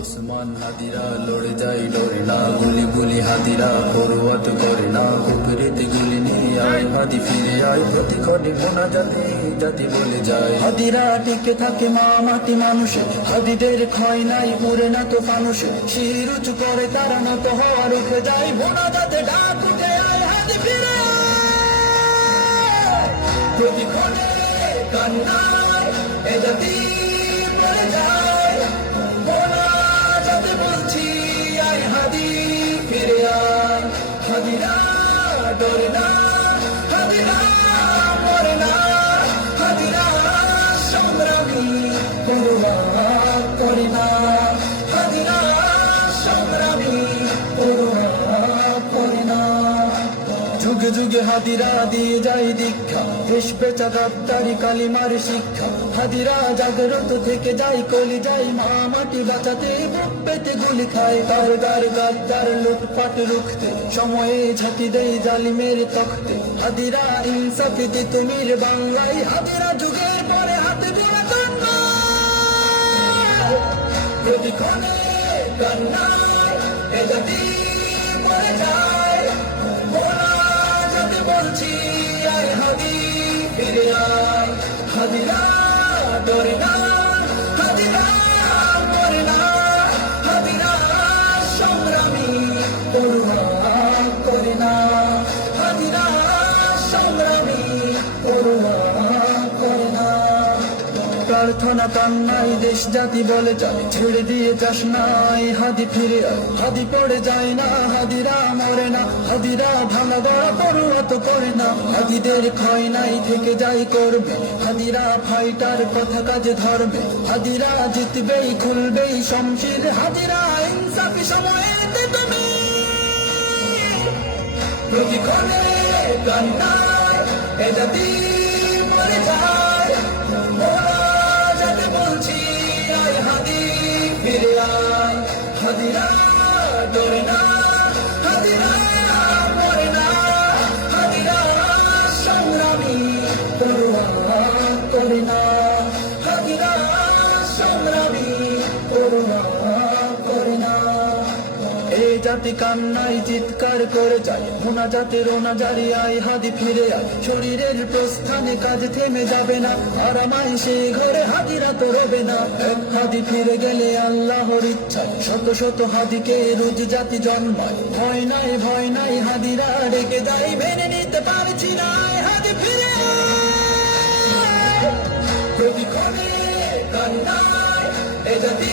উসমান হাদিরা লড়ে যাই লড়ে না। গুলি গুলি হাদিরা পড়ুয়াত করে না। কুকুরিতে গুলি নিয়ে আয়, হাদি ফিরে আয়। প্রতিক্ষণে মোনা জাতি জাতি বলে যায়। হাদিরা টিকে থাকে মা মাটি মানুষ। হাদিদের ক্ষয় নাই, মরে না তো মানুষ। শির করে তারা না তো হওয়ার উঠে যায়। মোনা যাতে ডাক উঠে আয়, হাদি ফিরে। প্রতিক্ষণে কান্নায় এ জাতি মরে যায়। যাতে বলছি, আয় হাদি ফিরে আয় হাদিরা ডরে না সংগ্রামী পড়ুয়া করে না। যুগে হাদিরা দিয়ে যায় দীক্ষা। দেশ বেচা গাদ্দারি কালিমার শিক্ষা। হাদিরা জাগ্রত থেকে যাই কলি যাই মা মাটি বাঁচাতে পেতে গুলি খায় তার গার গাদ্দার লুটপাট রুখতে। সময়ে ঝাঁকি দেয় জালিমের তখতে। হাদিরা ইনসাফি তিতুমির বাংলায়। হাদিরা যুগের পরে হাতে গোড়া কান্না। কান্নায়, এ জাতি যায়। আয় হাদি ফিরে হাদিরা ডরে না প্রার্থনা কান্নাই দেশ জাতি বলে যায় ছেড়ে দিয়ে যাস নাই হাদি ফিরে হাদি পড়ে যায় না, হাদিরা মরে না। হাদিরা ভাঙা গড়া পড়ুয়া তো করে না। হাদিদের ক্ষয় নাই, থেকে যাই করবে। হাদিরা ফাইটার কথা কাজে ধরবে। হাদিরা জিতবেই, খুলবেই শমশির হাদিরা ইনসাফি সময়ে তুমি প্রতিক্ষণে কান্নায় এ জাতি মরে যায়। আয় হাদিরা ডরে না হাদিরা মরে না হাদিরা সংগ্রামী করুণা করে না হাদিরা সংগ্রামী পড়ুয়া করে না এই জাতি কান্নাই চিৎকার করে যায়। মোনা জাতি রোনা জারি আয় হাদি ফিরে আয়। শরীরের প্রস্থানে কাজ থেমে যাবে না। আর আমায় ঘরে হাদিরা তো রবে না। হাদি ফিরে গেলে আল্লাহর ইচ্ছা। শত শত হাদিকে রোজ জাতি জন্মায়। ভয় নাই ভয় নাই, হাদিরা ডেকে যাই ভেনে নিতে পারছি না হাদি ফিরে কান্নায় এ জাতি